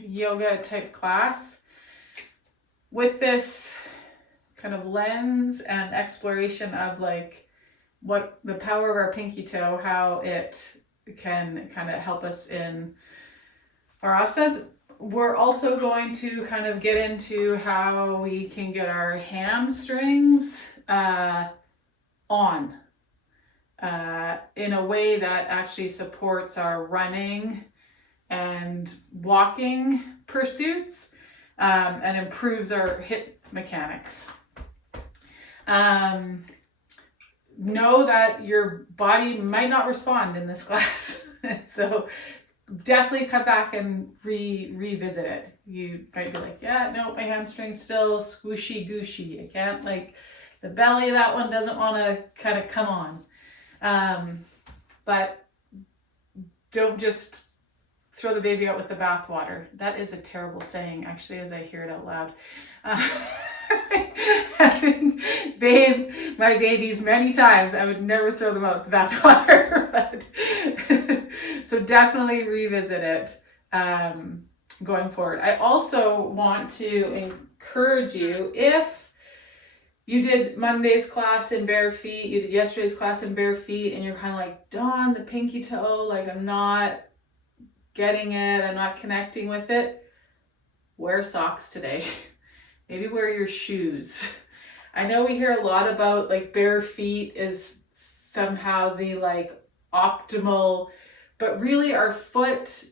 yoga type class with this kind of lens and exploration of like what the power of our pinky toe, how it can kind of help us in our asanas. We're also going to kind of get into how we can get our hamstrings on in a way that actually supports our running and walking pursuits and improves our hip mechanics. Know that your body might not respond in this class. So definitely come back and revisit it. You might be like, yeah, no, my hamstring's still squishy gooshy. I can't, like, the belly, that one doesn't want to kind of come on. But don't just throw the baby out with the bathwater. That is a terrible saying, actually, as I hear it out loud. Having bathed my babies many times, I would never throw them out with the bathwater. So definitely revisit it going forward. I also want to encourage you, if you did Monday's class in bare feet, you did yesterday's class in bare feet, and you're kind of like, Dawn, the pinky toe, like I'm not getting it, I'm not connecting with it, wear socks today. Maybe wear your shoes. I know we hear a lot about like bare feet is somehow the like optimal, but really our foot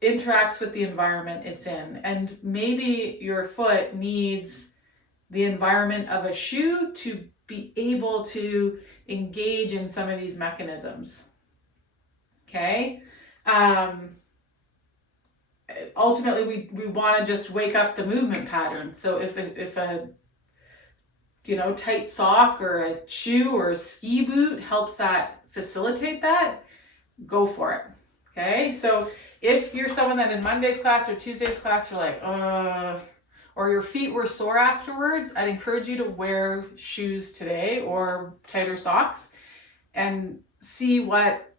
interacts with the environment it's in. And maybe your foot needs the environment of a shoe to be able to engage in some of these mechanisms. Okay? Ultimately, we want to just wake up the movement pattern. So if a tight sock or a shoe or a ski boot helps that facilitate that, go for it. Okay, so if you're someone that in Monday's class or Tuesday's class you're like, or your feet were sore afterwards, I'd encourage you to wear shoes today or tighter socks and see what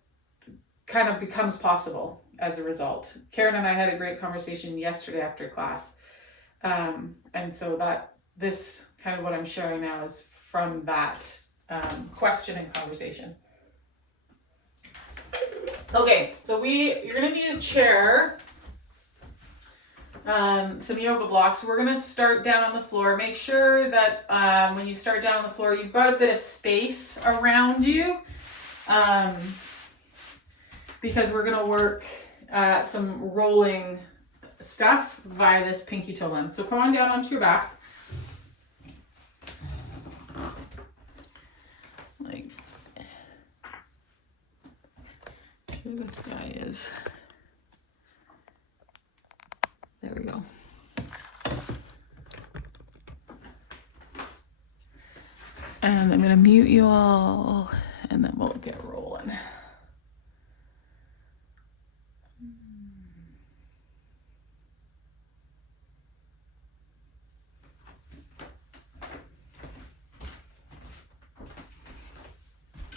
kind of becomes possible as a result. Karen and I had a great conversation yesterday after class. And so this kind of what I'm sharing now is from that question and conversation. Okay, so you're gonna need a chair, some yoga blocks. We're gonna start down on the floor. Make sure that when you start down on the floor, you've got a bit of space around you, because we're gonna work some rolling stuff via this pinky toe lens. So come on down onto your back. Like, where this guy is. There we go. And I'm gonna mute you all, and then we'll get rolling.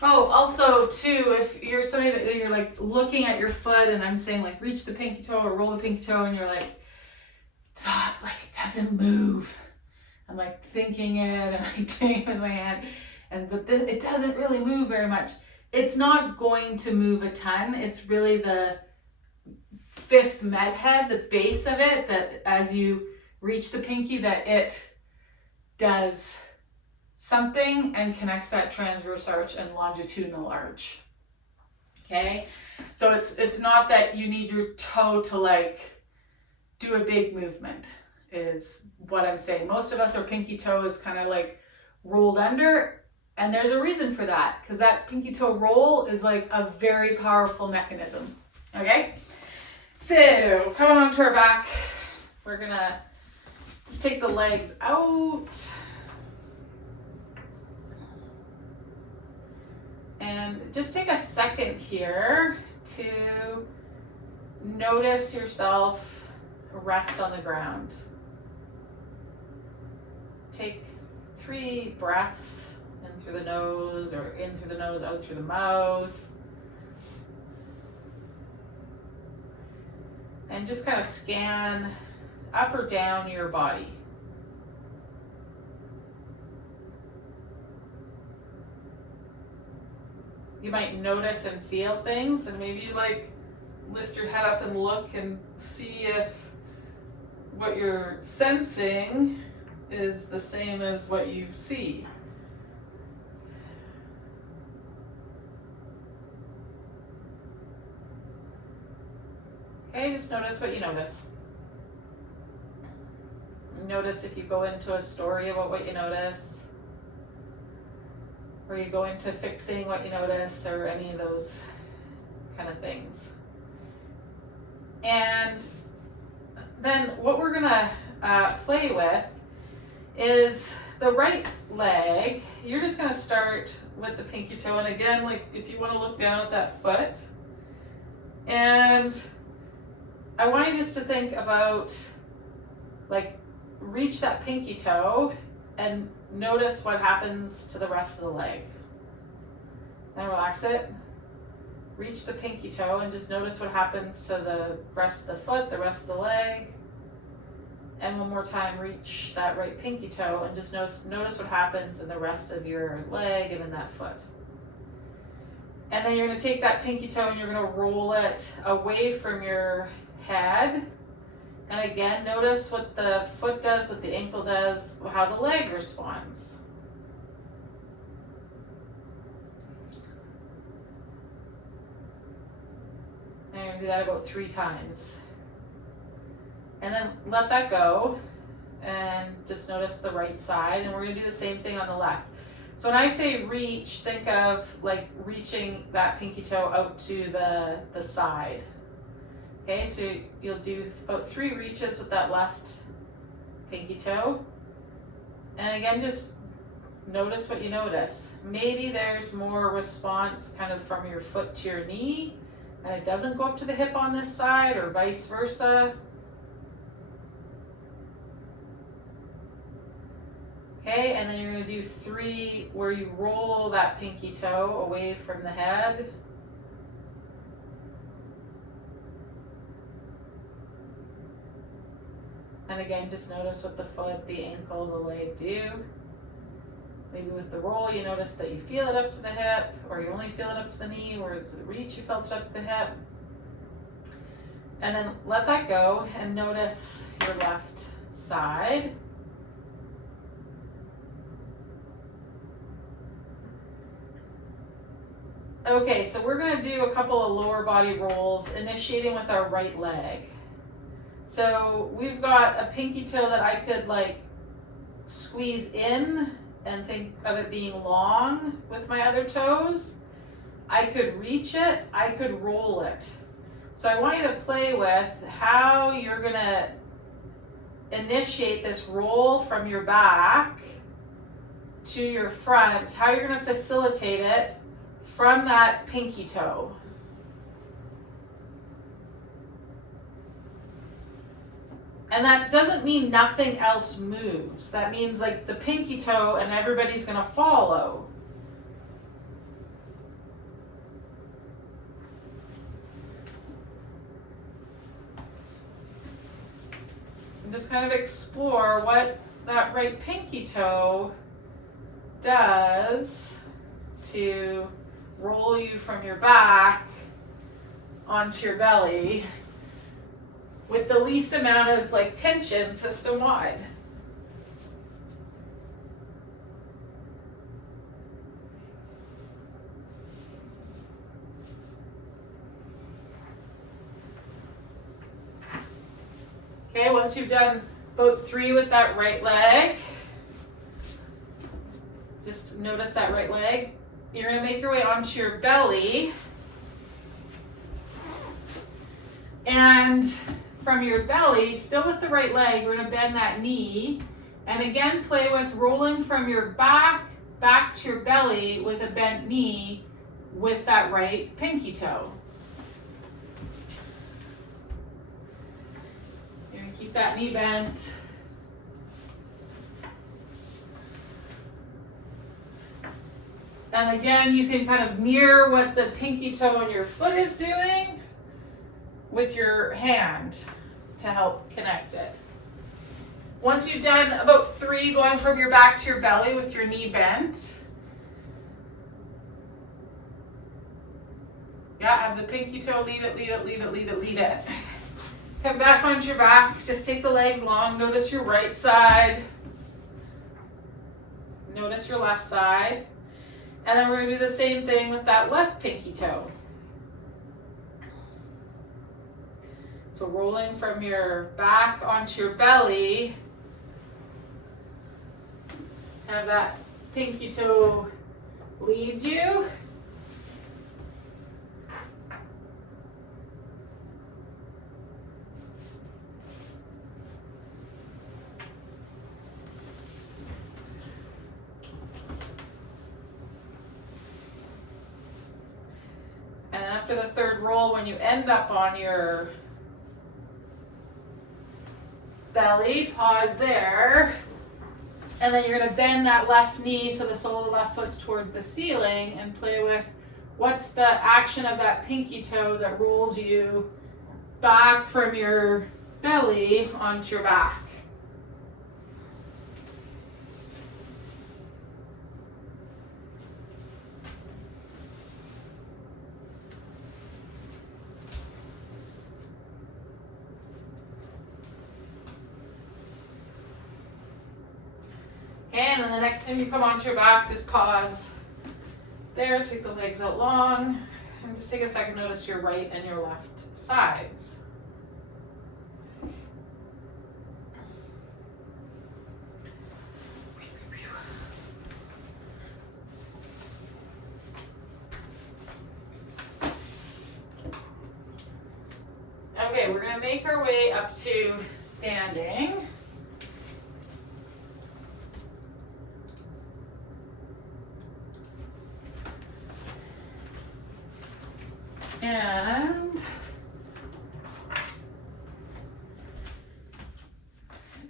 Oh, also too, if you're somebody that you're like looking at your foot and I'm saying like reach the pinky toe or roll the pinky toe and you're like, it's hot, like it doesn't move. I'm like thinking it and like doing it with my hand, but it doesn't really move very much. It's not going to move a ton. It's really the fifth med head, the base of it, that as you reach the pinky that it does something and connects that transverse arch and longitudinal arch. Okay, so it's not that you need your toe to like do a big movement, is what I'm saying. Most of us, our pinky toe is kind of like rolled under, and there's a reason for that, because that pinky toe roll is like a very powerful mechanism. Okay, so come on onto our back. We're gonna just take the legs out. And just take a second here to notice yourself rest on the ground. Take 3 breaths in through the nose, or in through the nose, out through the mouth. And just kind of scan up or down your body. You might notice and feel things, and maybe you like lift your head up and look and see if what you're sensing is the same as what you see. Okay, just notice what you notice. Notice if you go into a story about what you notice, or you go into fixing what you notice, or any of those kind of things. And then what we're gonna play with is the right leg. You're just gonna start with the pinky toe, and again, like if you want to look down at that foot, and I want you just to think about, like, reach that pinky toe and notice what happens to the rest of the leg. Then relax it. Reach the pinky toe and just notice what happens to the rest of the foot, the rest of the leg. And one more time, reach that right pinky toe and just notice what happens in the rest of your leg and in that foot. And then you're going to take that pinky toe and you're going to roll it away from your head. And again, notice what the foot does, what the ankle does, how the leg responds. And you're going to do that about 3 times. And then let that go and just notice the right side. And we're going to do the same thing on the left. So when I say reach, think of like reaching that pinky toe out to the side. Okay, so you'll do about 3 reaches with that left pinky toe. And again, just notice what you notice. Maybe there's more response kind of from your foot to your knee, and it doesn't go up to the hip on this side, or vice versa. Okay, and then you're going to do 3 where you roll that pinky toe away from the head. And again, just notice what the foot, the ankle, the leg do. Maybe with the roll, you notice that you feel it up to the hip, or you only feel it up to the knee, whereas the reach, you felt it up to the hip. And then let that go and notice your left side. Okay, so we're going to do a couple of lower body rolls, initiating with our right leg. So we've got a pinky toe that I could like squeeze in and think of it being long with my other toes. I could reach it, I could roll it. So I want you to play with how you're going to initiate this roll from your back to your front, how you're going to facilitate it from that pinky toe. And that doesn't mean nothing else moves. That means like the pinky toe and everybody's going to follow. And just kind of explore what that right pinky toe does to roll you from your back onto your belly with the least amount of like tension system wide. Okay, once you've done about 3 with that right leg, just notice that right leg. You're going to make your way onto your belly. And from your belly, still with the right leg, we're going to bend that knee. And again, play with rolling from your back to your belly with a bent knee with that right pinky toe. You're going to keep that knee bent. And again, you can kind of mirror what the pinky toe on your foot is doing. with your hand to help connect it. Once you've done about 3, going from your back to your belly with your knee bent. Yeah, have the pinky toe, lead it, lead it, lead it, lead it, lead it. Come back onto your back, just take the legs long, notice your right side. Notice your left side. And then we're gonna do the same thing with that left pinky toe. So rolling from your back onto your belly, have that pinky toe lead you. And after the third roll, when you end up on your belly, pause there. And then you're gonna bend that left knee so the sole of the left foot's towards the ceiling and play with what's the action of that pinky toe that rolls you back from your belly onto your back. And then the next time you come onto your back, just pause there, take the legs out long, and just take a second, notice your right and your left sides. Okay, we're gonna make our way up to standing. And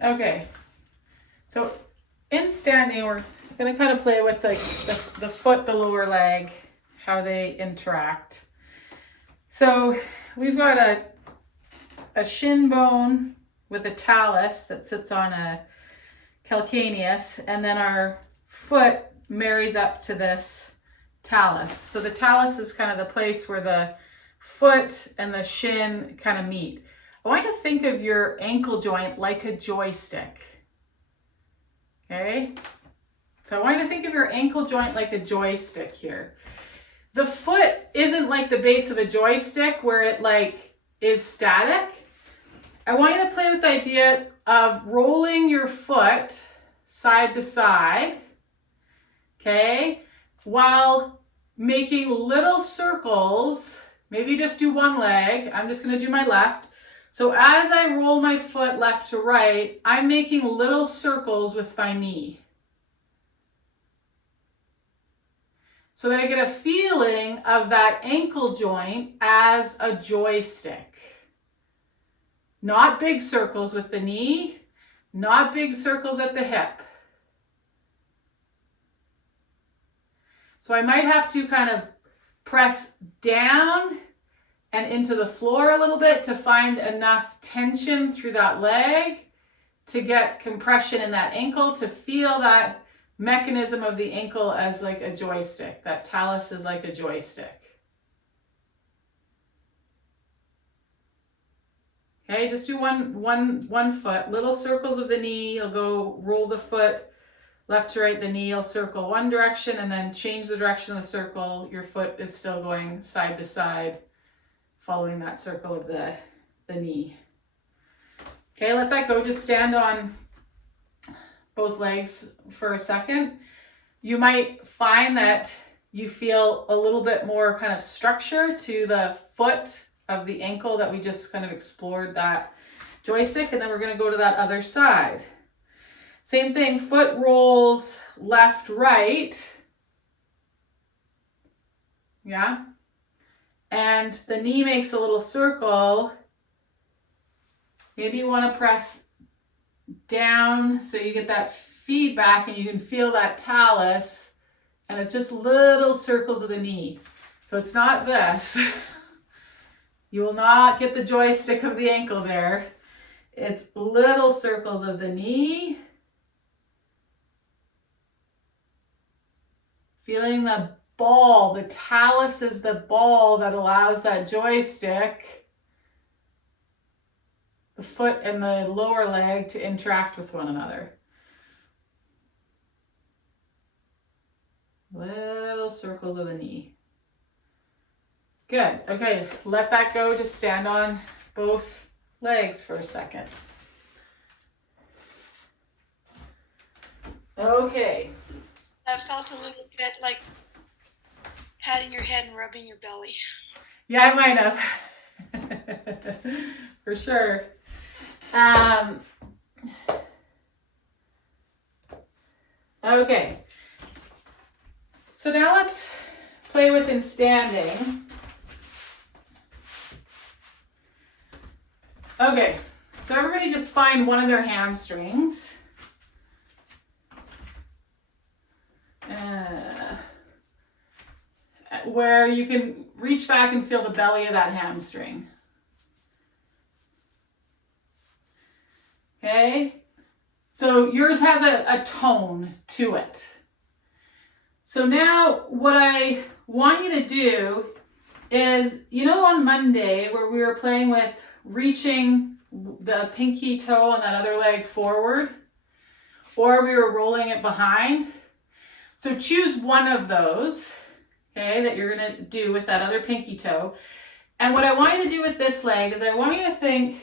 okay, so in standing, we're gonna kind of play with like the foot, the lower leg, how they interact. So we've got a shin bone with a talus that sits on a calcaneus, and then our foot marries up to this talus. So the talus is kind of the place where the foot and the shin kind of meet. I want you to think of your ankle joint like a joystick. Okay? So I want you to think of your ankle joint like a joystick here. The foot isn't like the base of a joystick where it like is static. I want you to play with the idea of rolling your foot side to side, okay, while making little circles. Maybe just do one leg. I'm just going to do my left. So as I roll my foot left to right, I'm making little circles with my knee, so that I get a feeling of that ankle joint as a joystick. Not big circles with the knee, not big circles at the hip. So I might have to kind of press down and into the floor a little bit to find enough tension through that leg to get compression in that ankle, to feel that mechanism of the ankle as like a joystick. That talus is like a joystick. Okay, just do one foot. Little circles of the knee. You'll go roll the foot left to right. The knee will circle one direction and then change the direction of the circle. Your foot is still going side to side, following that circle of the knee. Okay, let that go. Just stand on both legs for a second. You might find that you feel a little bit more kind of structure to the foot of the ankle that we just kind of explored, that joystick, and then we're going to go to that other side. Same thing, foot rolls left, right. Yeah. And the knee makes a little circle. Maybe you want to press down so you get that feedback and you can feel that talus, and it's just little circles of the knee. So it's not this. You will not get the joystick of the ankle there. It's little circles of the knee. Feeling the ball, the talus is the ball that allows that joystick, the foot and the lower leg to interact with one another. Little circles of the knee. Good. Okay, let that go. Just stand on both legs for a second. Okay. That felt a little bit like patting your head and rubbing your belly. Yeah, I might have. For sure. Okay. So now let's play with in standing. Okay, so everybody just find one of their hamstrings. Where you can reach back and feel the belly of that hamstring. Okay, so yours has a tone to it. So now what I want you to do is, you know, on Monday where we were playing with reaching the pinky toe and that other leg forward, or we were rolling it behind. So choose one of those, okay, that you're gonna do with that other pinky toe. And what I want you to do with this leg is I want you to think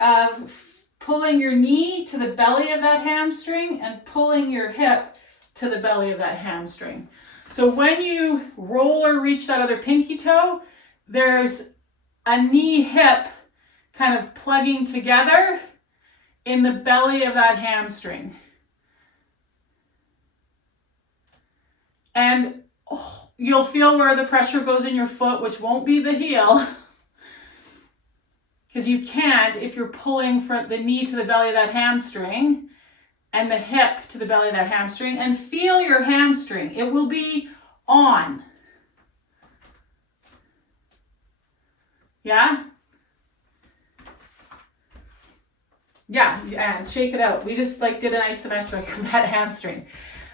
of pulling your knee to the belly of that hamstring and pulling your hip to the belly of that hamstring. So when you roll or reach that other pinky toe, there's a knee hip kind of plugging together in the belly of that hamstring. And you'll feel where the pressure goes in your foot, which won't be the heel, because you can't if you're pulling from the knee to the belly of that hamstring and the hip to the belly of that hamstring, and feel your hamstring. It will be on. Yeah? Yeah, and shake it out. We just did an isometric of that hamstring.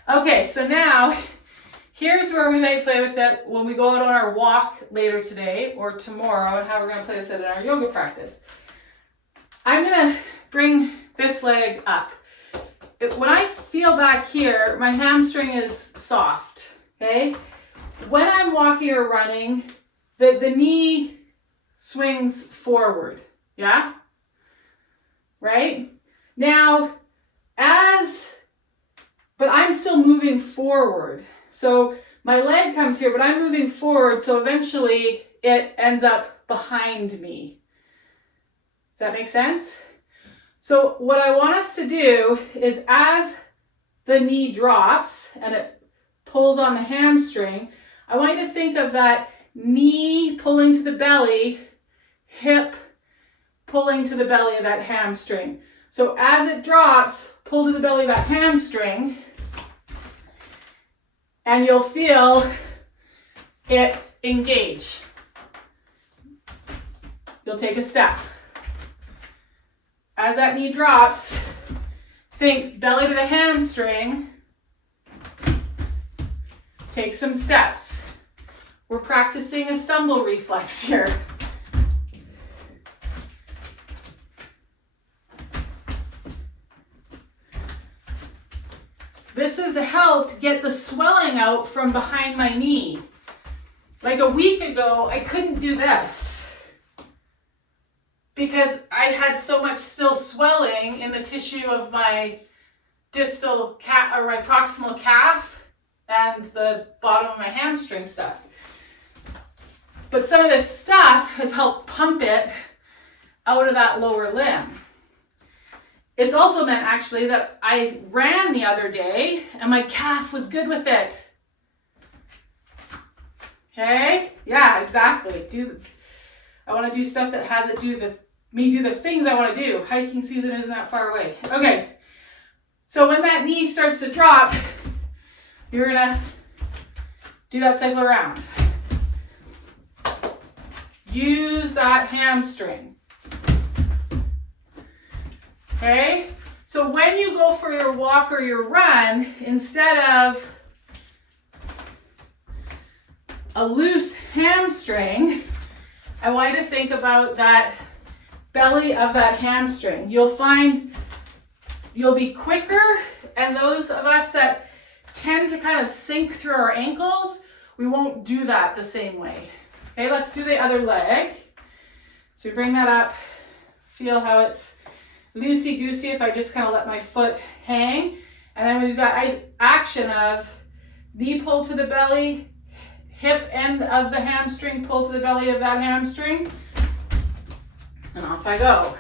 Okay, so now here's where we may play with it when we go out on our walk later today or tomorrow, and how we're going to play with it in our yoga practice. I'm going to bring this leg up. When I feel back here, my hamstring is soft, okay? When I'm walking or running, the knee swings forward, yeah? Right? Now, but I'm still moving forward. So my leg comes here, but I'm moving forward, so eventually it ends up behind me. Does that make sense? So what I want us to do is, as the knee drops and it pulls on the hamstring, I want you to think of that knee pulling to the belly, hip pulling to the belly of that hamstring. So as it drops, pull to the belly of that hamstring, and you'll feel it engage. You'll take a step. As that knee drops, think belly to the hamstring. Take some steps. We're practicing a stumble reflex here. This has helped get the swelling out from behind my knee. Like a week ago, I couldn't do this because I had so much still swelling in the tissue of my distal calf, or my proximal calf, and the bottom of my hamstring stuff. But some of this stuff has helped pump it out of that lower limb. It's also meant actually that I ran the other day and my calf was good with it. Okay? Yeah, exactly. I want to do stuff that has it do the things I want to do. Hiking season isn't that far away. Okay. So when that knee starts to drop, you're going to do that cycle around. use that hamstring. Okay? So when you go for your walk or your run, instead of a loose hamstring, I want you to think about that belly of that hamstring. You'll find you'll be quicker, and those of us that tend to kind of sink through our ankles, we won't do that the same way. Okay, let's do the other leg. So bring that up, feel how it's loosey-goosey if I just kind of let my foot hang. And I'm going to do that action of knee pull to the belly, hip end of the hamstring pull to the belly of that hamstring, and off I go.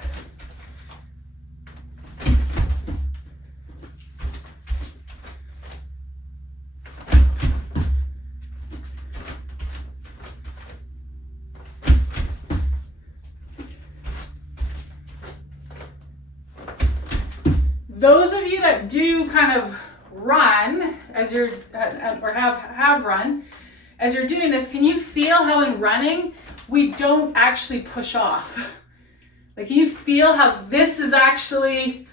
Those of you that do kind of run as you're, or have run, as you're doing this, can you feel how in running, we don't actually push off? Like, can you feel how this is actually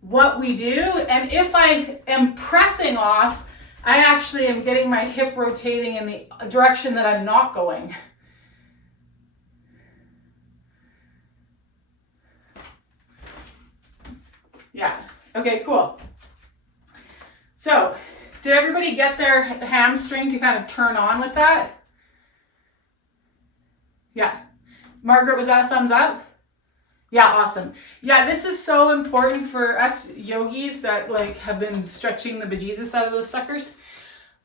what we do? And if I am pressing off, I actually am getting my hip rotating in the direction that I'm not going. Yeah, okay, cool. So, did everybody get their hamstring to kind of turn on with that? Yeah. Margaret, was that a thumbs up? Yeah, awesome. Yeah, this is so important for us yogis that like have been stretching the bejesus out of those suckers.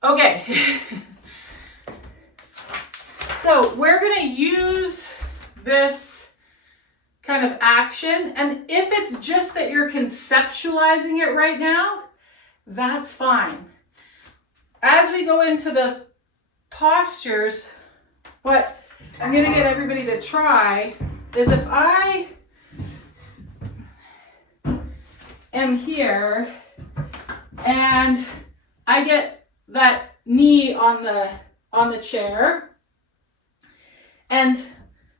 Okay. So, we're gonna use this kind of action, and if it's just that you're conceptualizing it right now, that's fine. As we go into the postures, what I'm going to get everybody to try is if I am here and I get that knee on the chair and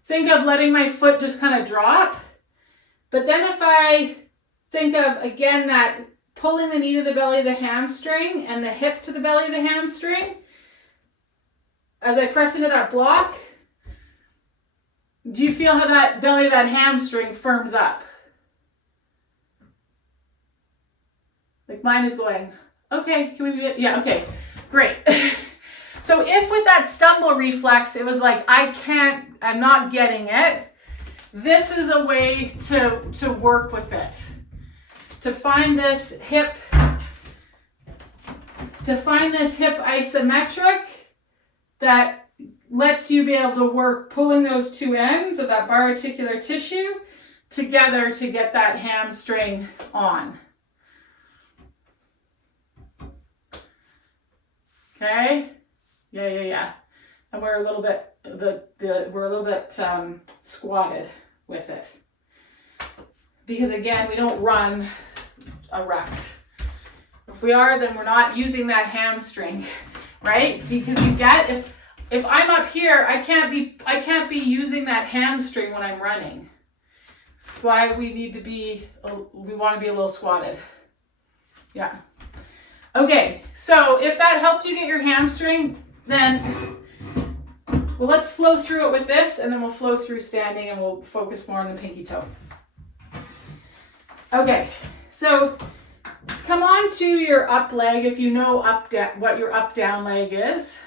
think of letting my foot just kind of drop. But then if I think of, again, that pulling the knee to the belly of the hamstring and the hip to the belly of the hamstring, as I press into that block, do you feel how that belly of that hamstring firms up? Like mine is going, okay, can we do it? Yeah, okay, great. So if with that stumble reflex, it was like, I'm not getting it, this is a way to work with it. To find this hip isometric that lets you be able to work pulling those two ends of that biarticular tissue together to get that hamstring on. Okay? Yeah. And we're a little bit squatted with it. Because again, we don't run erect. If we are, then we're not using that hamstring, right? Because you get, if I'm up here, I can't be using that hamstring when I'm running. That's why we want to be a little squatted. Yeah. Okay, so if that helped you get your hamstring, then, well, let's flow through it with this, and then we'll flow through standing, and we'll focus more on the pinky toe. Okay, so come on to your up leg if you know what your up-down leg is,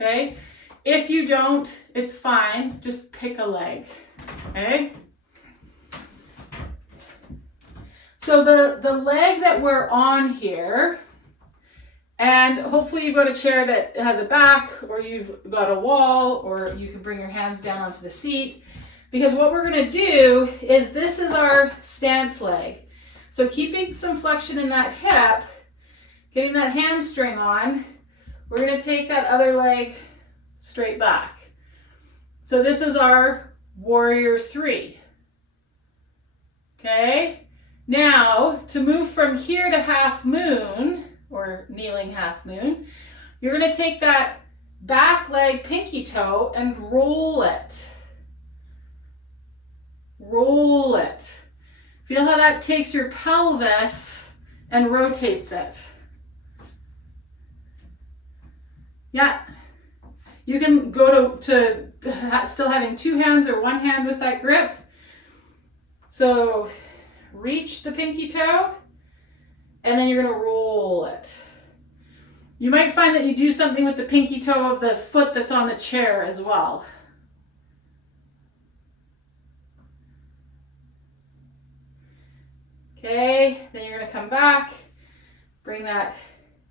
okay? If you don't, it's fine, just pick a leg, okay? So the leg that we're on here, and hopefully you've got a chair that has a back, or you've got a wall, or you can bring your hands down onto the seat. Because what we're going to do is this is our stance leg. So keeping some flexion in that hip, getting that hamstring on, we're going to take that other leg straight back. So this is our warrior 3. Okay? Now, to move from here to half moon, or kneeling half moon, you're going to take that back leg pinky toe and roll it. Roll it. Feel how that takes your pelvis and rotates it. Yeah. You can go to still having two hands or one hand with that grip. So reach the pinky toe and then you're going to roll it. You might find that you do something with the pinky toe of the foot that's on the chair as well. Okay, then you're going to come back, bring that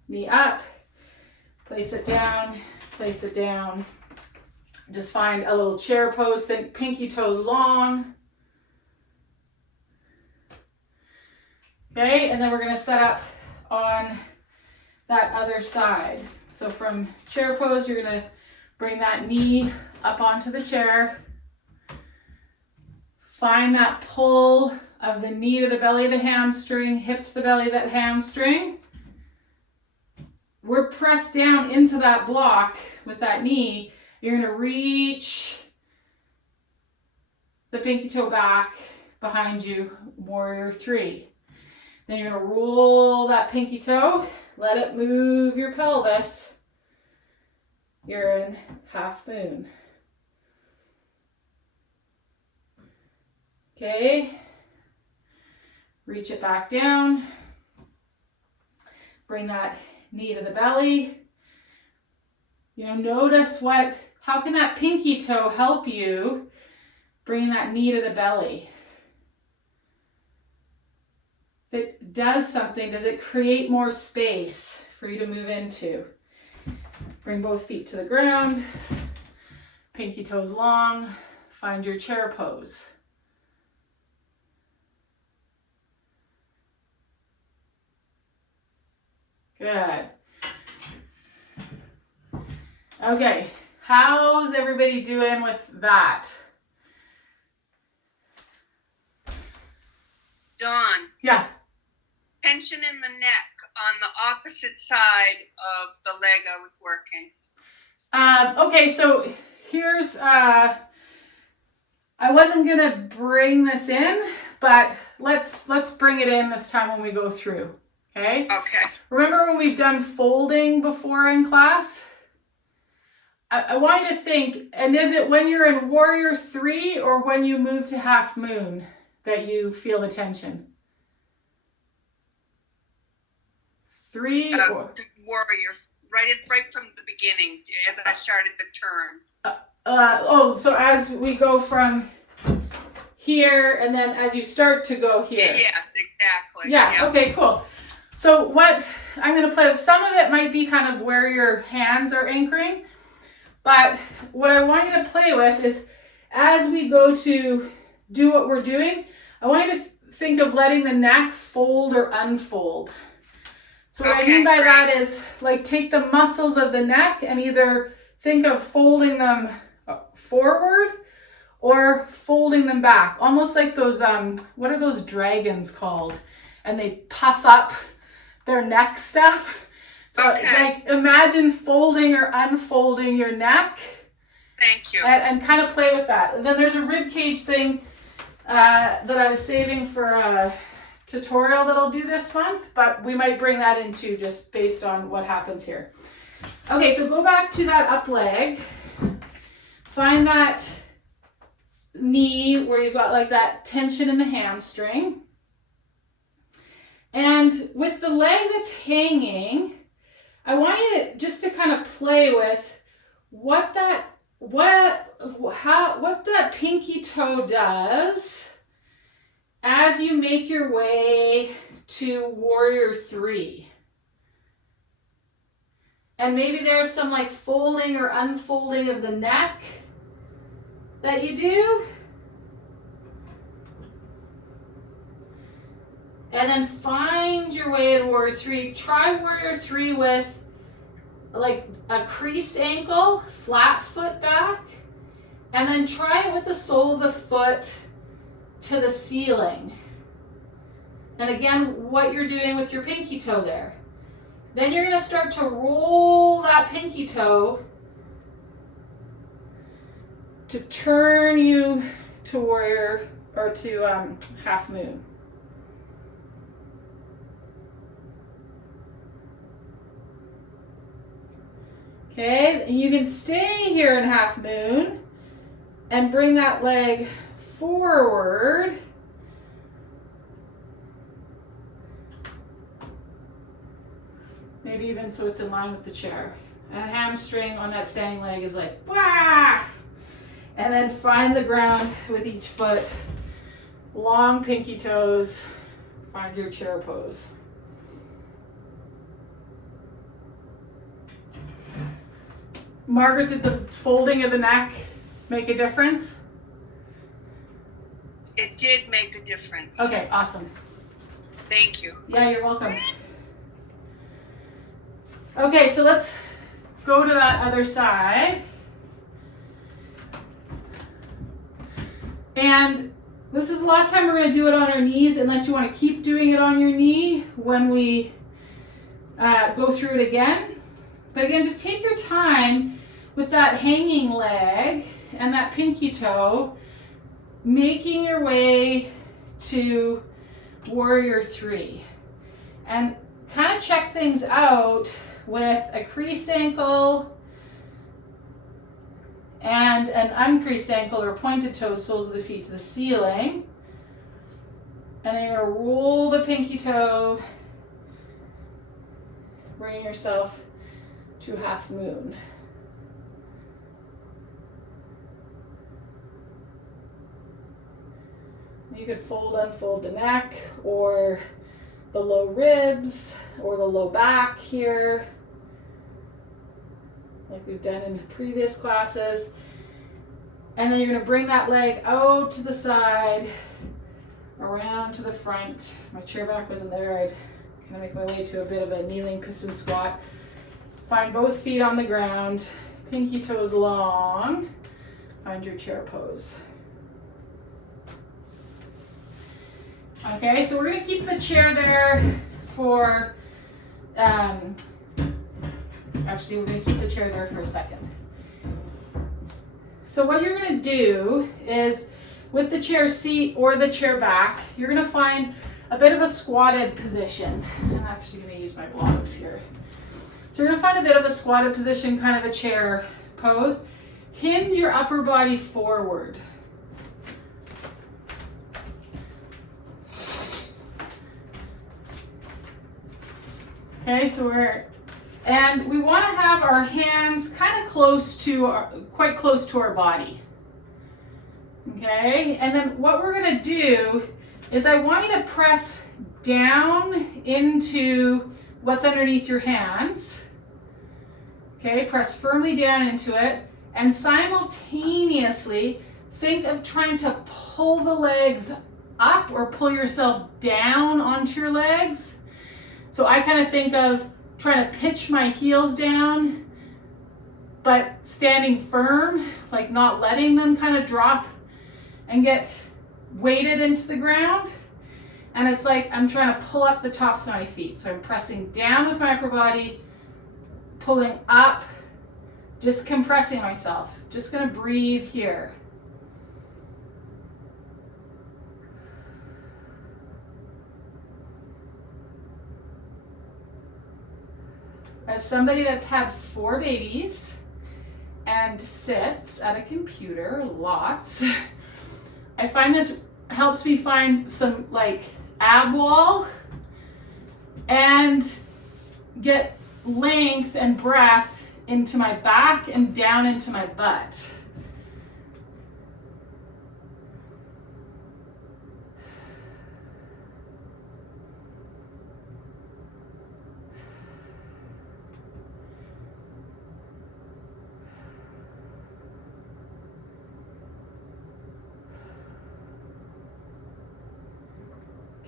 knee up, place it down, place it down. Just find a little chair pose, think pinky toes long. Okay, and then we're going to set up on that other side. So from chair pose, you're going to bring that knee up onto the chair. Find that pull of the knee to the belly of the hamstring, hip to the belly of that hamstring. We're pressed down into that block with that knee. You're going to reach the pinky toe back behind you, warrior three. Then you're going to roll that pinky toe, let it move your pelvis. You're in half moon. Okay, reach it back down, bring that knee to the belly. Notice how can that pinky toe help you bring that knee to the belly? If it does something, does it create more space for you to move into? Bring both feet to the ground, pinky toes long, find your chair pose. Good. Okay, how's everybody doing with that? Dawn. Yeah. Tension in the neck on the opposite side of the leg I was working. Okay, so here's, I wasn't gonna bring this in, but let's bring it in this time when we go through, okay? Okay. Remember when we've done folding before in class? I want you to think, and is it when you're in warrior three or when you move to half moon that you feel the tension? Three or warrior, right from the beginning as I started the turn. So as we go from here and then as you start to go here. Yes, exactly. Yeah. Okay, cool. So what I'm going to play with, some of it might be kind of where your hands are anchoring, but what I want you to play with is as we go to do what we're doing, I want you to think of letting the neck fold or unfold. So what I mean by that is like take the muscles of the neck and either think of folding them forward or folding them back. Almost like those, what are those dragons called? And they puff up their neck stuff. So like imagine folding or unfolding your neck. Thank you. And kind of play with that. And then there's a rib cage thing that I was saving for a tutorial that I'll do this month, but we might bring that in too, just based on what happens here. Okay, so go back to that up leg. Find that knee where you've got like that tension in the hamstring. And with the leg that's hanging, I want you just to kind of play with what that pinky toe does as you make your way to warrior three. And maybe there's some like folding or unfolding of the neck that you do. And then find your way in warrior three. Try warrior three with like a creased ankle, flat foot back, and then try it with the sole of the foot to the ceiling. And again, what you're doing with your pinky toe there. Then you're going to start to roll that pinky toe to turn you to warrior or to half moon. Okay, you can stay here in half moon and bring that leg forward. Maybe even so it's in line with the chair. And hamstring on that standing leg is like, wah! And then find the ground with each foot. Long pinky toes. Find your chair pose. Margaret, did the folding of the neck make a difference? It did make a difference. Okay, awesome. Thank you. Yeah, you're welcome. Okay, so let's go to that other side. And this is the last time we're going to do it on our knees, unless you want to keep doing it on your knee when we go through it again. But again, just take your time with that hanging leg and that pinky toe, making your way to warrior 3. And kind of check things out with a creased ankle and an uncreased ankle or pointed toes, soles of the feet to the ceiling. And then you're going to roll the pinky toe, bring yourself to half moon. You could fold, unfold the neck or the low ribs or the low back here, like we've done in previous classes. And then you're going to bring that leg out to the side, around to the front. If my chair back wasn't there, I'd kind of make my way to a bit of a kneeling piston squat. Find both feet on the ground, pinky toes long. Find your chair pose. Okay, so we're going to keep the chair there for, actually we're going to keep the chair there for a second. So what you're going to do is, with the chair seat or the chair back, you're going to find a bit of a squatted position. I'm actually going to use my blocks here. So you're going to find a bit of a squatted position, kind of a chair pose. Hinge your upper body forward. Okay, so we want to have our hands kind of quite close to our body. Okay, and then what we're going to do is I want you to press down into what's underneath your hands. Okay, press firmly down into it, and simultaneously think of trying to pull the legs up or pull yourself down onto your legs. So I kind of think of trying to pitch my heels down, but standing firm, like not letting them kind of drop and get weighted into the ground. And it's like I'm trying to pull up the tops of my feet. So I'm pressing down with my upper body, pulling up, just compressing myself. Just gonna breathe here. As somebody that's had 4 babies and sits at a computer lots, I find this helps me find some like ab wall and get length and breath into my back and down into my butt.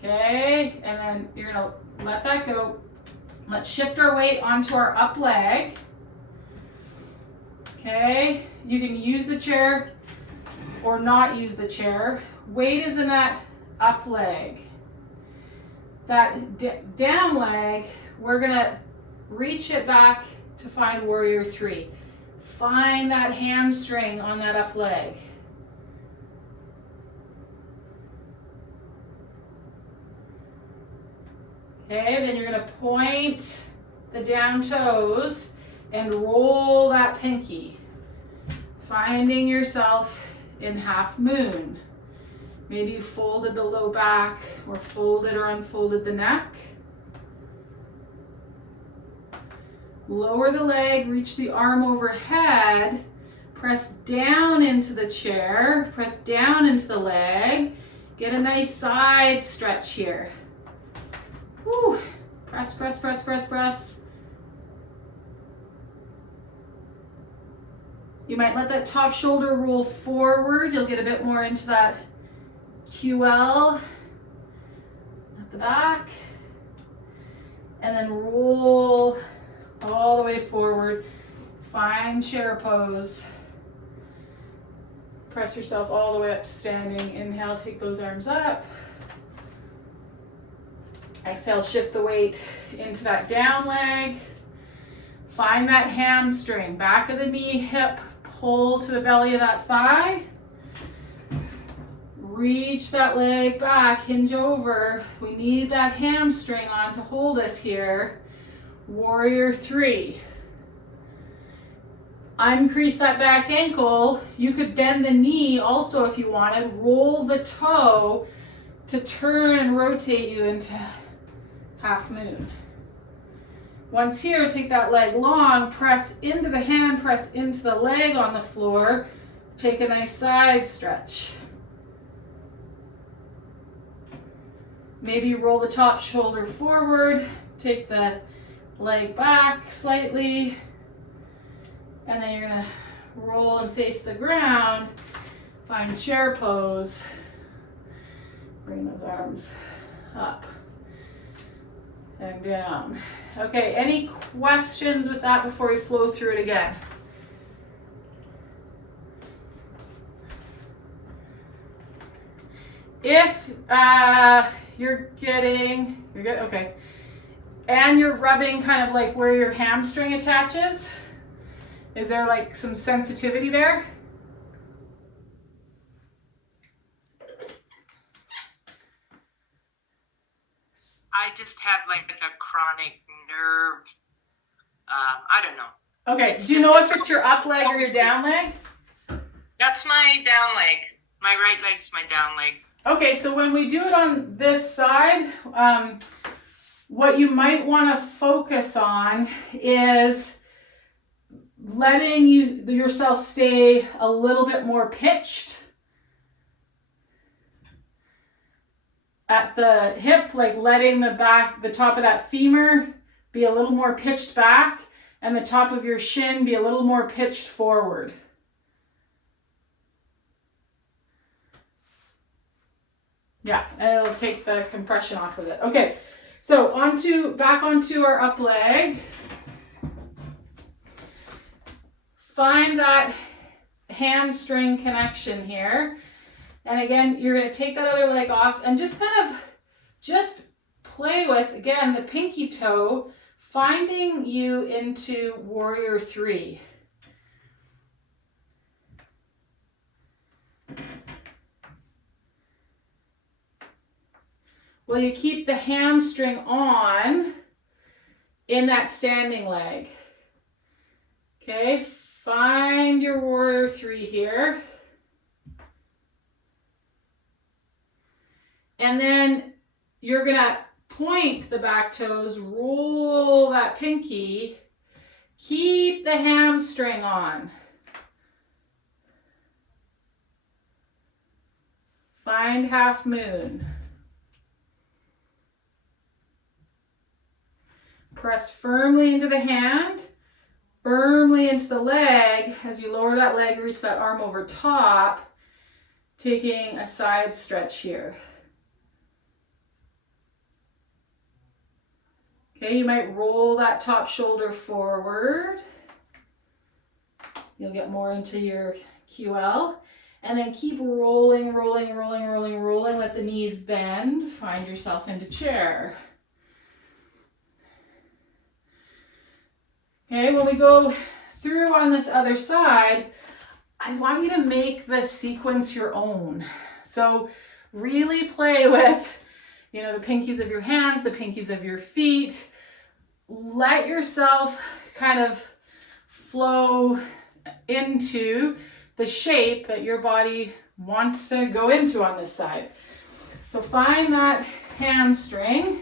Okay, and then you're gonna let that go. Let's shift our weight onto our up leg. Okay, you can use the chair or not use the chair. Weight is in that up leg. That down leg, we're gonna reach it back to find warrior 3. Find that hamstring on that up leg. Okay, then you're going to point the down toes and roll that pinky, finding yourself in half moon. Maybe you folded the low back or folded or unfolded the neck. Lower the leg, reach the arm overhead, press down into the chair, press down into the leg, get a nice side stretch here. Woo. Press, press, press, press, press. You might let that top shoulder roll forward. You'll get a bit more into that QL at the back. And then roll all the way forward. Find chair pose. Press yourself all the way up to standing. Inhale, take those arms up. Exhale, shift the weight into that down leg. Find that hamstring, back of the knee, hip, pull to the belly of that thigh. Reach that leg back, hinge over. We need that hamstring on to hold us here. Warrior 3. Uncrease that back ankle. You could bend the knee also if you wanted. Roll the toe to turn and rotate you into half moon. Once here, take that leg long, press into the hand, press into the leg on the floor. Take a nice side stretch. Maybe roll the top shoulder forward, take the leg back slightly, and then you're gonna roll and face the ground. Find chair pose. Bring those arms up and down. Okay, any questions with that before we flow through it again? If you're good, okay. And you're rubbing kind of like where your hamstring attaches, is there like some sensitivity there? I just have like a chronic nerve. I don't know. Okay, do you know if it's your up leg or your down leg? That's my down leg. My right leg's my down leg. Okay, so when we do it on this side, what you might want to focus on is letting yourself stay a little bit more pitched at the hip, like letting the top of that femur be a little more pitched back and the top of your shin be a little more pitched forward. Yeah, and it'll take the compression off of it. Okay, so back onto our up leg. Find that hamstring connection here. And again, you're going to take that other leg off and just play with, again, the pinky toe, finding you into warrior 3. Well, you keep the hamstring on in that standing leg. Okay, find your warrior 3 here. And then you're gonna point the back toes, roll that pinky, keep the hamstring on. Find half moon. Press firmly into the hand, firmly into the leg. As you lower that leg, reach that arm over top, taking a side stretch here. Okay, you might roll that top shoulder forward. You'll get more into your QL. And then keep rolling, rolling, rolling, rolling, rolling. Let the knees bend. Find yourself into chair. Okay, when we go through on this other side, I want you to make the sequence your own. So really play with, you know, the pinkies of your hands, the pinkies of your feet. Let yourself kind of flow into the shape that your body wants to go into on this side. So find that hamstring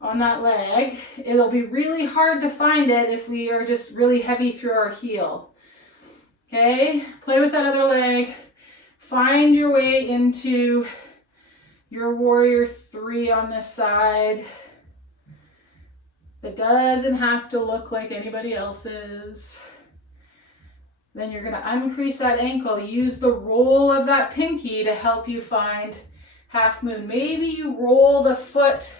on that leg. It'll be really hard to find it if we are just really heavy through our heel. Okay, play with that other leg. Find your way into your warrior 3 on this side. It doesn't have to look like anybody else's. Then you're gonna uncrease that ankle. Use the roll of that pinky to help you find half moon. Maybe you roll the foot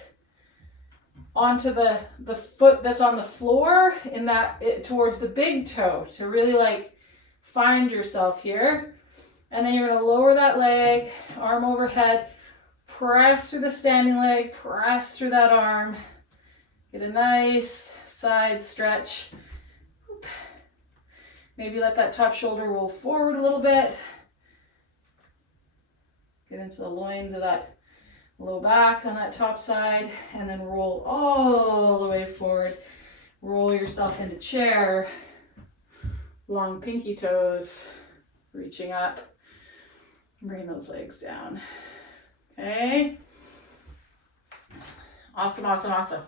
onto the foot that's on the floor in that towards the big toe to really like find yourself here. And then you're gonna lower that leg, arm overhead, press through the standing leg, press through that arm. Get a nice side stretch. Maybe let that top shoulder roll forward a little bit. Get into the loins of that low back on that top side, and then roll all the way forward. Roll yourself into chair. Long pinky toes, reaching up. Bring those legs down. Okay. Awesome, awesome, awesome.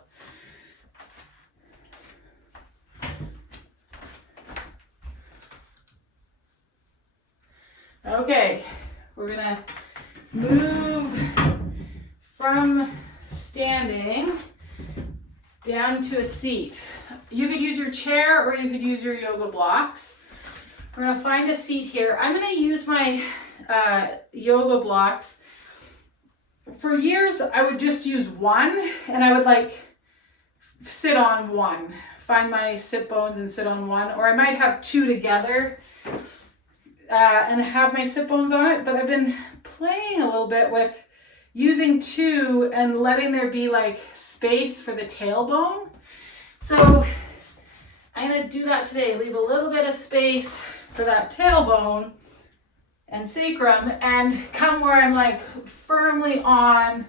Okay, we're gonna move from standing down to a seat. You could use your chair or you could use your yoga blocks. We're gonna find a seat here. I'm gonna use my yoga blocks. For years, I would just use one and I would like sit on one. Find my sit bones and sit on one, or I might have two together and have my sit bones on it, but I've been playing a little bit with using two and letting there be like space for the tailbone. So I'm gonna do that today, leave a little bit of space for that tailbone and sacrum and come where I'm like firmly on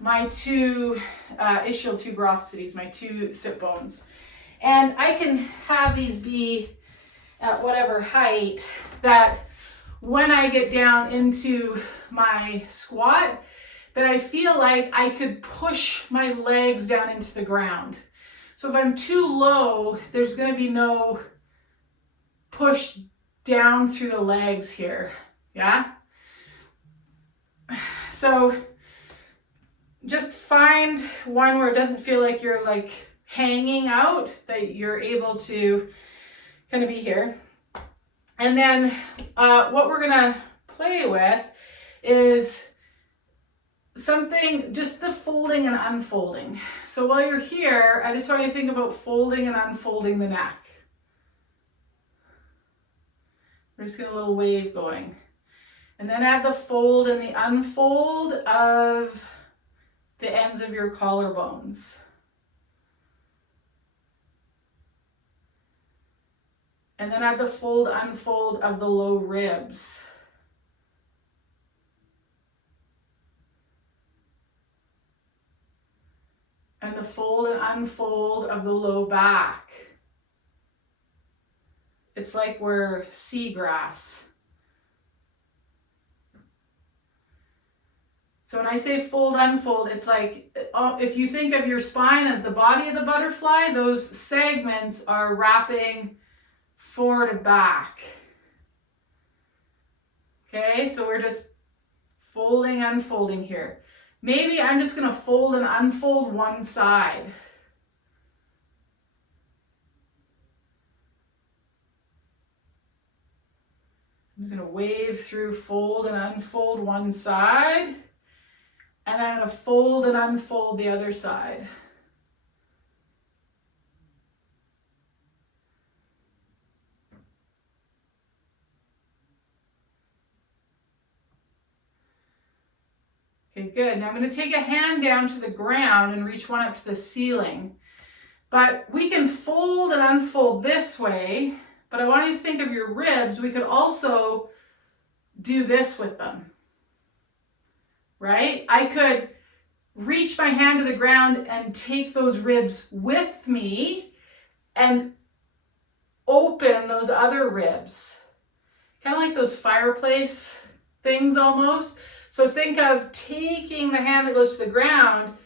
my two ischial tuberosities, my two sit bones. And I can have these be at whatever height that when I get down into my squat, that I feel like I could push my legs down into the ground. So if I'm too low, there's gonna be no push down through the legs here, yeah? So just find one where it doesn't feel like you're like hanging out, that you're able to kind of be here. And then what we're gonna play with is something, just the folding and unfolding. So while you're here, I just want you to think about folding and unfolding the neck. We're just getting a little wave going. And then add the fold and the unfold of the ends of your collarbones. And then add the fold, unfold of the low ribs. And the fold and unfold of the low back. It's like we're seagrass. So when I say fold, unfold, it's like, if you think of your spine as the body of the butterfly, those segments are wrapping forward and back. Okay, so we're just folding, unfolding here. Maybe I'm just gonna fold and unfold one side. I'm just gonna wave through, fold and unfold one side, and then I'm gonna fold and unfold the other side. Okay, good. Now I'm going to take a hand down to the ground and reach one up to the ceiling. But we can fold and unfold this way, but I want you to think of your ribs. We could also do this with them, right? I could reach my hand to the ground and take those ribs with me and open those other ribs. Kind of like those fireplace things almost. So think of taking the hand that goes to the ground,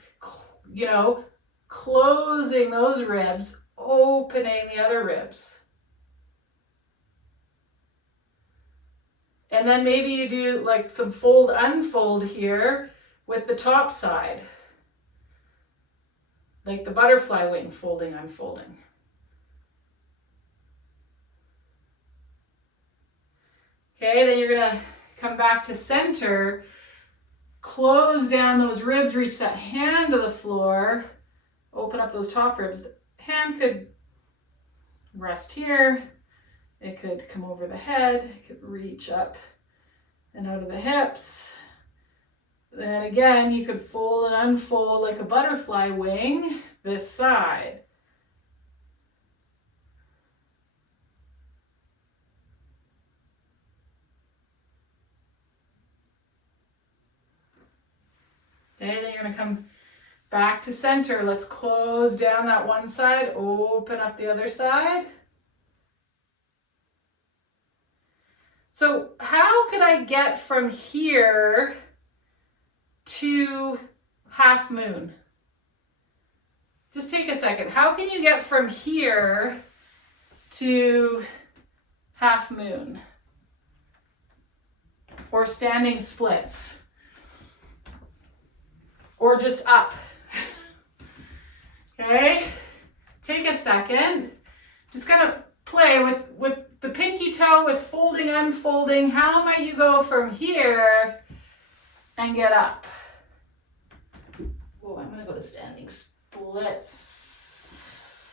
you know, closing those ribs, opening the other ribs. And then maybe you do like some fold unfold here with the top side. Like the butterfly wing, folding, unfolding. Okay, then you're gonna come back to center, close down those ribs, reach that hand to the floor, open up those top ribs. Hand could rest here. It could come over the head. It could reach up and out of the hips. Then again, you could fold and unfold like a butterfly wing this side. Okay, then you're gonna come back to center. Let's close down that one side, open up the other side. So how could I get from here to half moon? Just take a second. How can you get from here to half moon? Or standing splits? Or just up? Okay? Take a second. Just gonna play with the pinky toe, with folding, unfolding. How might you go from here and get up? Oh, I'm gonna go to standing splits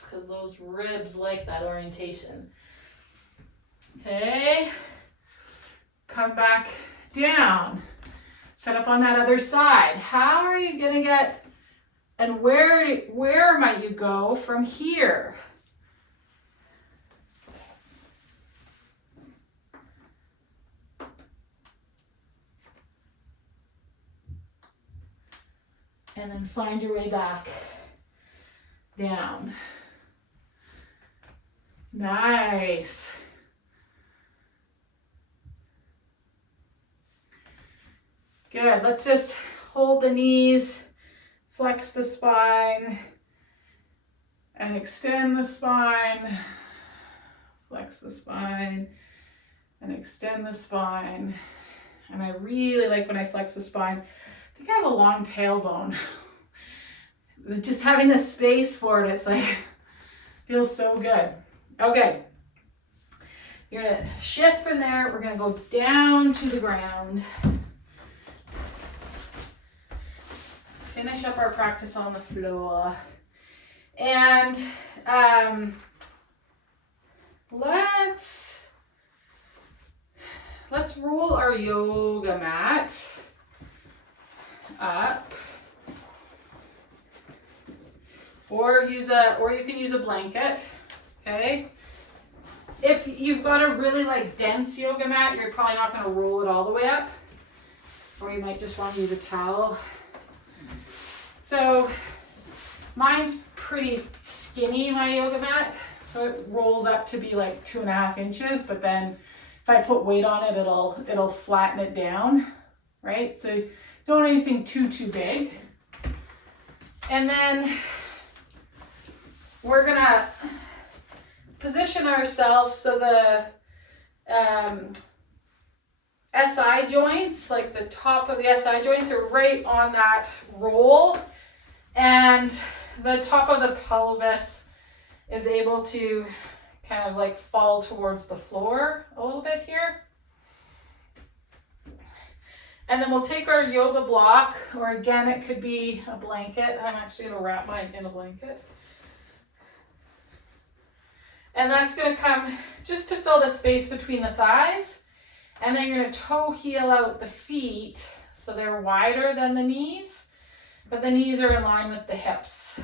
because those ribs like that orientation. Okay, come back down. Set up on that other side. How are you gonna get, and where might you go from here? And then find your way back down. Nice. Good. Let's just hold the knees, flex the spine, and extend the spine. Flex the spine and extend the spine. And I really like when I flex the spine. I think I have a long tailbone. Just having the space for it, it's like, feels so good. Okay. You're gonna shift from there. We're gonna go down to the ground. Finish up our practice on the floor. And let's roll our yoga mat up, or you can use a blanket. Okay, if you've got a really like dense yoga mat, you're probably not going to roll it all the way up, or you might just want to use a towel. So mine's pretty skinny, my yoga mat, so it rolls up to be like 2.5 inches, but then if I put weight on it, it'll flatten it down, right? So you don't want anything too big. And then we're gonna position ourselves so the SI joints, like the top of the SI joints, are right on that roll, and the top of the pelvis is able to kind of like fall towards the floor a little bit here. And then we'll take our yoga block, or again, it could be a blanket. I'm actually gonna wrap mine in a blanket. And that's gonna come just to fill the space between the thighs. And then you're gonna toe heel out the feet so they're wider than the knees, but the knees are in line with the hips.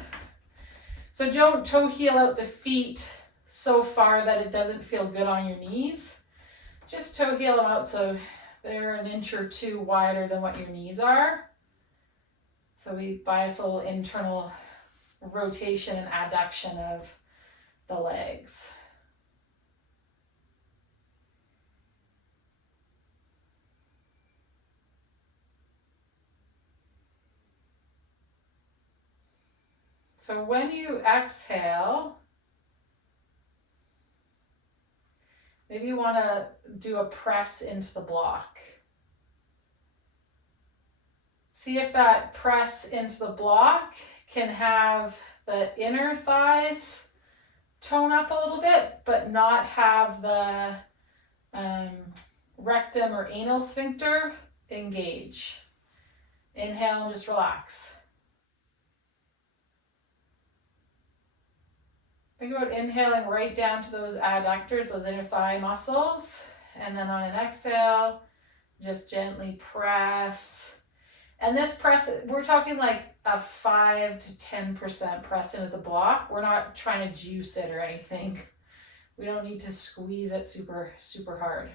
So don't toe heel out the feet so far that it doesn't feel good on your knees. Just toe heel them out so they're an inch or two wider than what your knees are. So we bias a little internal rotation and adduction of the legs. So when you exhale, maybe you want to do a press into the block. See if that press into the block can have the inner thighs tone up a little bit, but not have the rectum or anal sphincter engage. Inhale and just relax. Think about inhaling right down to those adductors, those inner thigh muscles. And then on an exhale, just gently press. And this press, we're talking like a 5 to 10% press into the block. We're not trying to juice it or anything. We don't need to squeeze it super, super hard.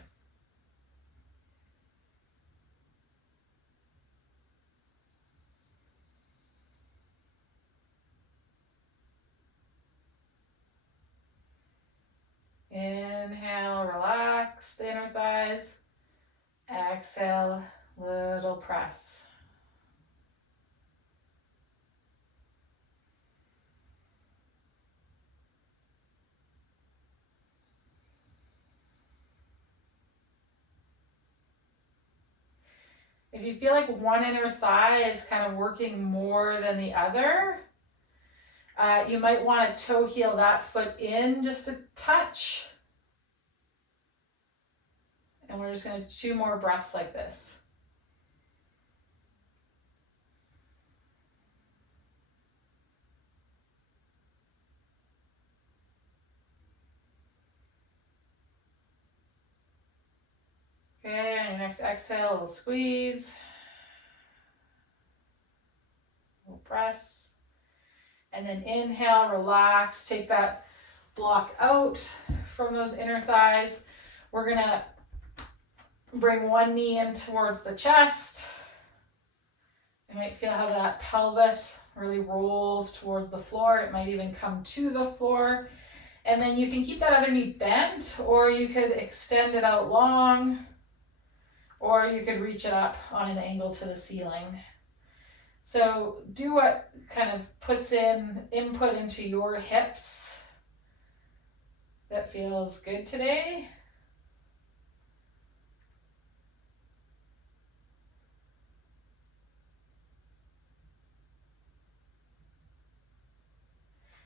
Inhale, relax the inner thighs. Exhale, little press. If you feel like one inner thigh is kind of working more than the other, you might want to toe heel that foot in just a touch. And we're just going to 2 more breaths like this. Okay, on your next exhale, a little squeeze. A little press. And then inhale, relax, take that block out from those inner thighs. We're going to bring one knee in towards the chest. You might feel how that pelvis really rolls towards the floor. It might even come to the floor. And then you can keep that other knee bent, or you could extend it out long, or you could reach it up on an angle to the ceiling. So do what kind of puts in input into your hips that feels good today.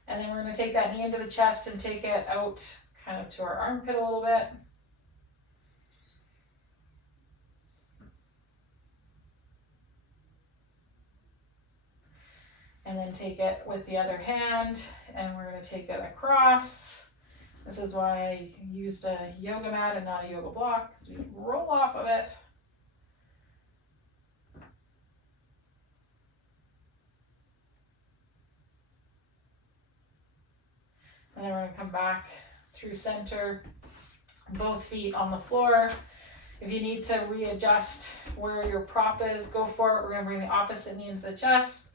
And then we're going to take that knee into the chest and take it out kind of to our armpit a little bit. And then take it with the other hand, and we're going to take it across. This is why I used a yoga mat and not a yoga block, because we can roll off of it. And then we're going to come back through center, both feet on the floor. If you need to readjust where your prop is, go for it. We're going to bring the opposite knee into the chest.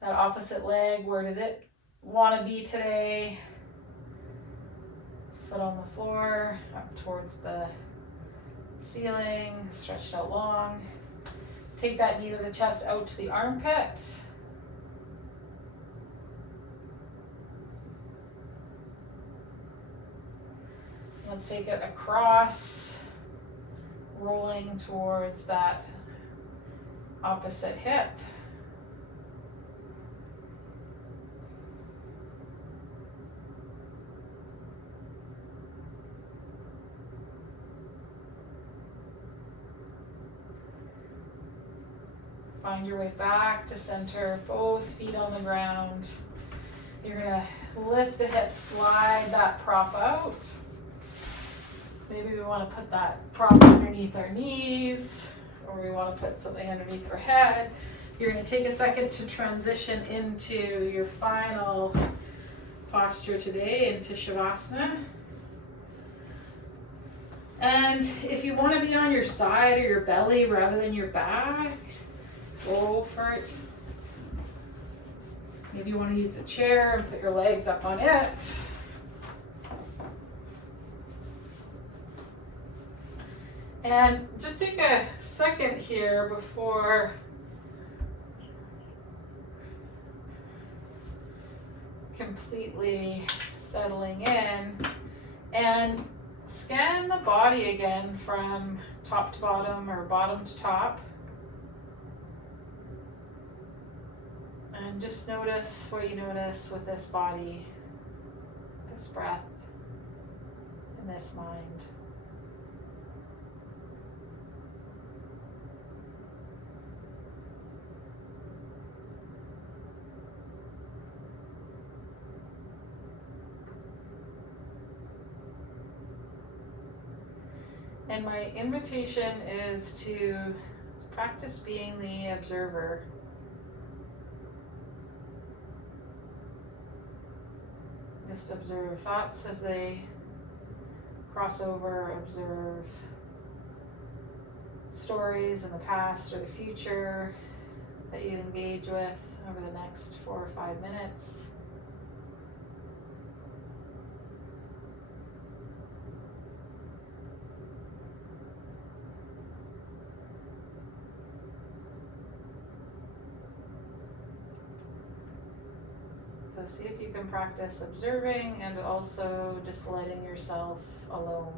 That opposite leg, where does it want to be today? Foot on the floor, up towards the ceiling, stretched out long. Take that knee to the chest out to the armpit. Let's take it across, rolling towards that opposite hip. Find your way back to center, both feet on the ground. You're gonna lift the hips, slide that prop out. Maybe we wanna put that prop underneath our knees, or we wanna put something underneath our head. You're gonna take a second to transition into your final posture today into Shavasana. And if you want to be on your side or your belly rather than your back, go for it. Maybe you want to use the chair and put your legs up on it. And just take a second here before completely settling in, and scan the body again from top to bottom or bottom to top. And just notice what you notice with this body, this breath, and this mind. And my invitation is to practice being the observer. Just observe thoughts as they cross over, observe stories in the past or the future that you engage with over the next 4 or 5 minutes. So see if you can practice observing and also just letting yourself alone.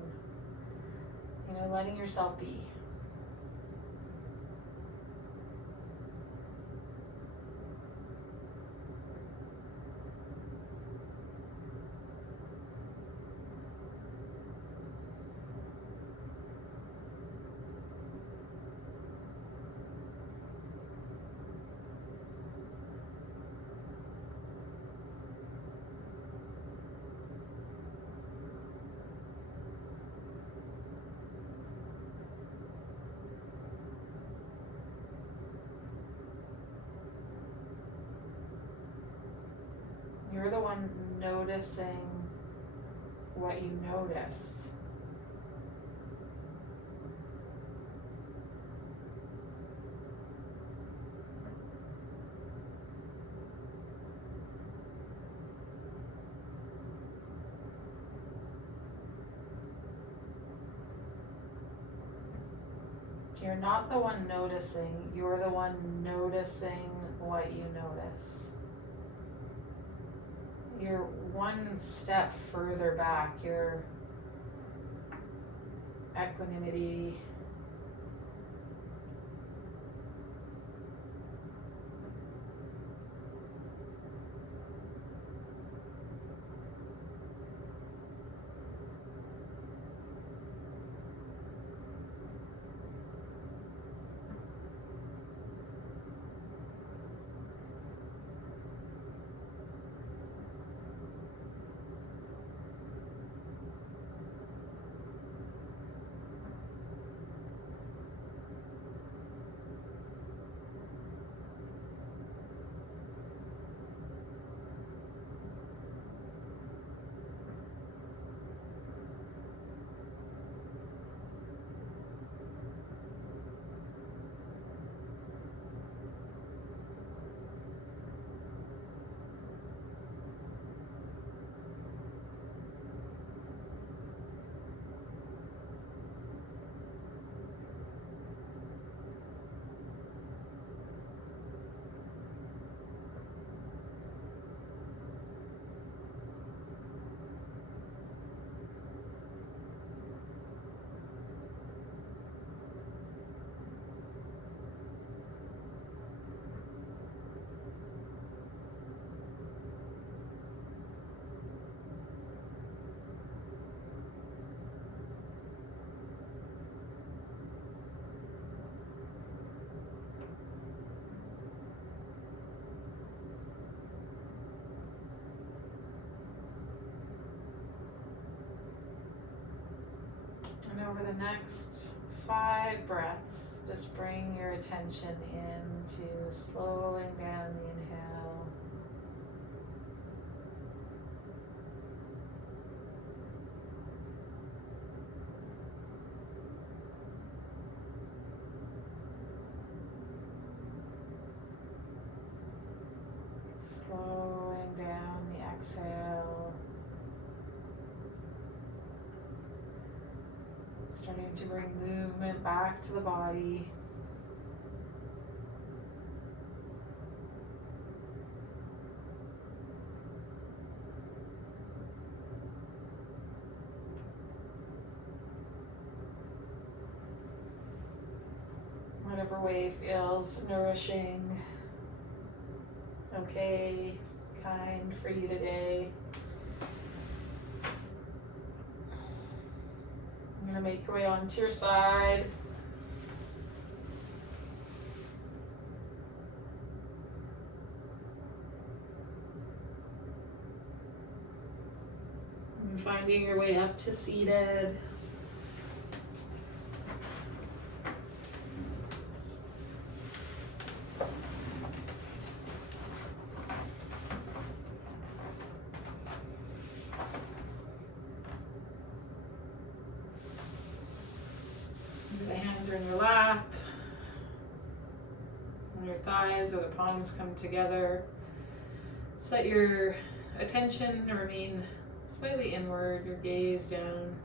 You know, letting yourself be. You're the one noticing what you notice. You're not the one noticing, you're the one noticing what you notice. You're one step further back, your equanimity, and over the next 5 breaths, just bring your attention into slowing down the inhale Starting to bring movement back to the body. Whatever way feels nourishing, okay, kind for you today. You're gonna make your way onto your side. And finding your way up to seated. The hands are in your lap, and your thighs or the palms come together. Just let your attention remain slightly inward, your gaze down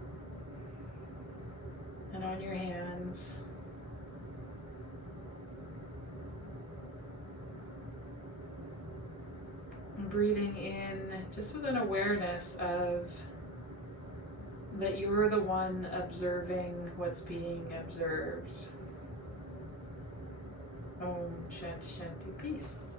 and on your hands. And breathing in just with an awareness of that you're the one observing what's being observed. Om Shanti Shanti, peace.